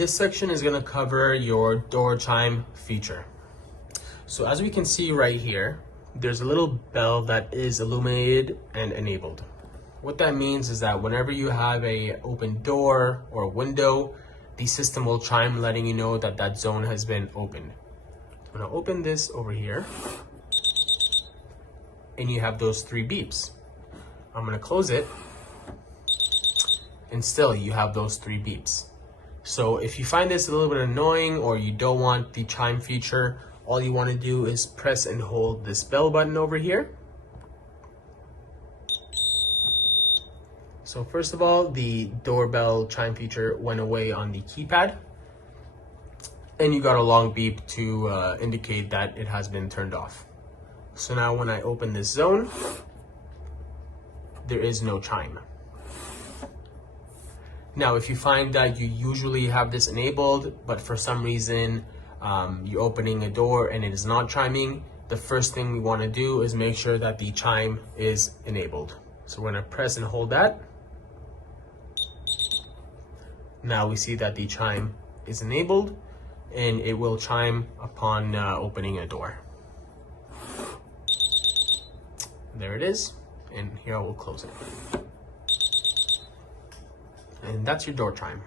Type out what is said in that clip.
this section is going to cover your door chime feature. So as we can see right here, there's a little bell that is illuminated and enabled. What that means is that whenever you have a open door or window, the system will chime letting you know that that zone has been opened. I'm going to open this over here, and you have those 3 beeps. I'm going to close it, and still you have those 3 beeps. So if you find this a little bit annoying or you don't want the chime feature, all you want to do is press and hold this bell button over here. So first of all, the doorbell chime feature went away on the keypad, and you got a long beep to indicate that it has been turned off. So now when I open this zone, there is no chime. Now, if you find that you usually have this enabled, but for some reason you're opening a door and it is not chiming, the first thing we want to do is make sure that the chime is enabled. So we're going to press and hold that. Now we see that the chime is enabled, and it will chime upon opening a door. There it is, and here I will close it. And that's your door chime.